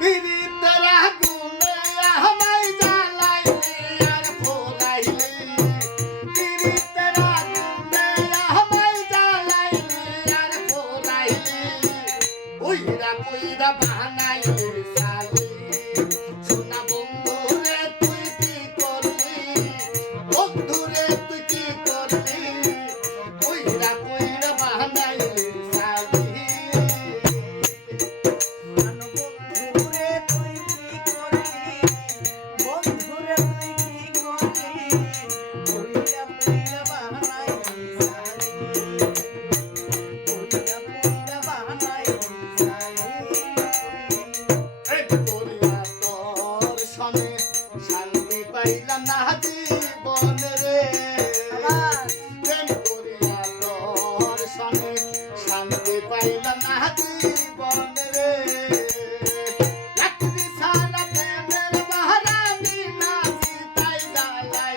We need Menina, largou. পাইলাম না জীবনে রে। প্রেম করিয়া লোহর সঙ্গে শান্তি পাইলাম না জীবনে রে। সারা প্রেমের বাহারা বিনা তাই জ্বালাই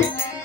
Bye.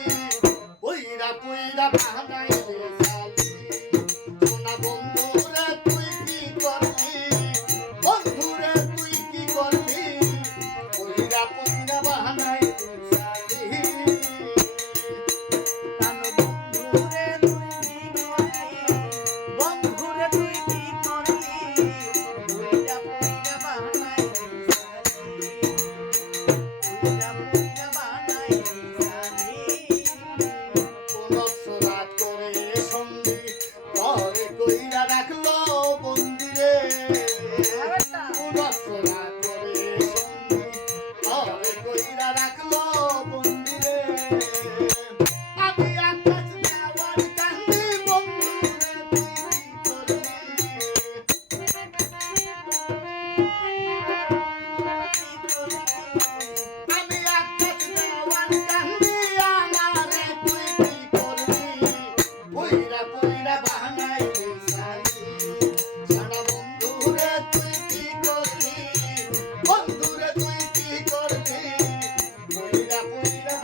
বলিল